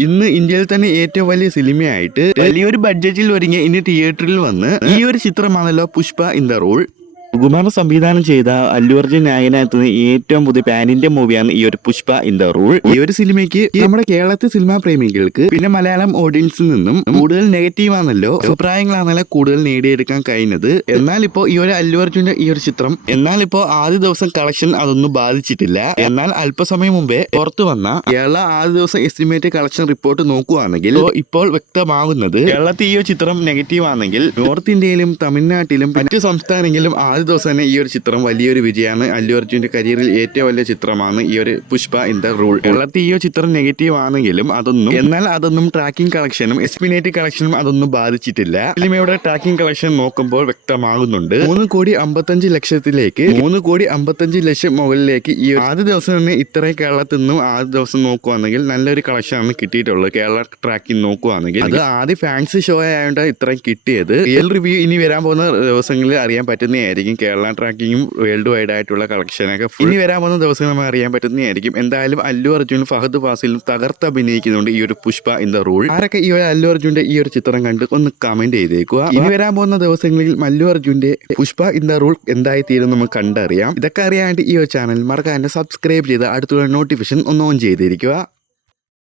ഇന്ന് ഇന്ത്യയിൽ തന്നെ ഏറ്റവും വലിയ സിനിമയായിട്ട് വലിയൊരു ബഡ്ജറ്റിൽ ഒരുങ്ങിയ ഇനി തിയേറ്ററിൽ വന്ന് ഈ ഒരു ചിത്രമാണല്ലോ Pushpa in the rule. Sukumar സംവിധാനം ചെയ്ത അല്ലു അർജുൻ നായകനായെത്തുന്ന ഏറ്റവും പുതിയ പാൻ ഇന്ത്യ മൂവിയാണ് ഈ ഒരു പുഷ്പ ഇൻ ദ റൂൾ. ഈ ഒരു സിനിമയ്ക്ക് നമ്മുടെ കേരളത്തെ സിനിമാ പ്രേമികൾക്ക് പിന്നെ മലയാളം ഓഡിയൻസിൽ നിന്നും കൂടുതൽ നെഗറ്റീവ് ആണല്ലോ അഭിപ്രായങ്ങളാണല്ലോ കൂടുതൽ നേടിയെടുക്കാൻ കഴിഞ്ഞത്. എന്നാൽ ഇപ്പോ ഈ ഒരു അല്ലു അർജുന്റെ ഈ ഒരു ചിത്രം ആദ്യ ദിവസം കളക്ഷൻ അതൊന്നും ബാധിച്ചിട്ടില്ല. എന്നാൽ അല്പസമയം മുമ്പേ പുറത്തു വന്ന കേരള ആദ്യ ദിവസം എസ്റ്റിമേറ്റ് കളക്ഷൻ റിപ്പോർട്ട് നോക്കുകയാണെങ്കിൽ ഇപ്പോൾ വ്യക്തമാകുന്നത് കേരളത്തിൽ ഈ ഒരു ചിത്രം നെഗറ്റീവ് ആണെങ്കിൽ നോർത്ത് ഇന്ത്യയിലും തമിഴ്നാട്ടിലും മറ്റ് സംസ്ഥാനങ്ങളിലും ആദ്യ ദിവസം തന്നെ ഈ ഒരു ചിത്രം വലിയൊരു വിജയമാണ്. അല്ലു അർജുന്റെ കരിയറിൽ ഏറ്റവും വലിയ ചിത്രമാണ് ഈ ഒരു പുഷ്പ ഇൻ ദ റൂൾ. കേരളത്തിൽ ഈ ഒരു ചിത്രം നെഗറ്റീവ് ആണെങ്കിലും അതൊന്നും ട്രാക്കിംഗ് കളക്ഷനും എസ്റ്റിമേറ്റ് കളക്ഷനും അതൊന്നും ബാധിച്ചിട്ടില്ല. സിനിമയുടെ ട്രാക്കിംഗ് കളക്ഷൻ നോക്കുമ്പോൾ വ്യക്തമാകുന്നുണ്ട് 3,55,00,000 3,55,00,000 മുകളിലേക്ക് ഈ ആദ്യ ദിവസം തന്നെ ഇത്രയും കേരളത്തിൽ നിന്നും ആദ്യ ദിവസം നോക്കുകയാണെങ്കിൽ നല്ലൊരു കളക്ഷനാണ് കിട്ടിയിട്ടുള്ളത്. കേരള ട്രാക്കിംഗ് നോക്കുകയാണെങ്കിൽ അത് ആദ്യ ഫാൻസി ഷോ ആയതുകൊണ്ട് ഇത്രയും കിട്ടിയത്. റിയൽ റിവ്യൂ ഇനി വരാൻ പോകുന്ന ദിവസങ്ങളിൽ അറിയാൻ പറ്റുന്നതായിരിക്കും. കേരള ട്രാക്കിങ്ങും വേൾഡ് വൈഡ് ആയിട്ടുള്ള കളക്ഷനൊക്കെ ഇനി വരാൻ പോകുന്ന ദിവസം നമുക്ക് അറിയാൻ പറ്റുന്നതായിരിക്കും. എന്തായാലും അല്ലു അർജുനും ഫഹദ് ഫാസിലും തകർത്ത് അഭിനയിക്കുന്നുണ്ട് ഈ ഒരു പുഷ്പ ഇൻ ദ റൂൾ. ആരൊക്കെ ഈ ഒരു അല്ലു അർജുന്റെ ഈ ഒരു ചിത്രം കണ്ട് ഒന്ന് കമന്റ് ചെയ്തേക്കുക. ഇനി വരാൻ പോകുന്ന ദിവസങ്ങളിൽ അല്ലു അർജുന്റെ പുഷ്പ ഇൻ ദ റൂൾ എന്തായി തീരും നമുക്ക് കണ്ടറിയാം. ഇതൊക്കെ അറിയാനായിട്ട് ഈ ഒരു ചാനൽ മറക്കാതെ സബ്സ്ക്രൈബ് ചെയ്ത് അടുത്തുള്ള നോട്ടിഫിക്കേഷൻ ഒന്ന് ഓൺ ചെയ്തിരിക്കുക.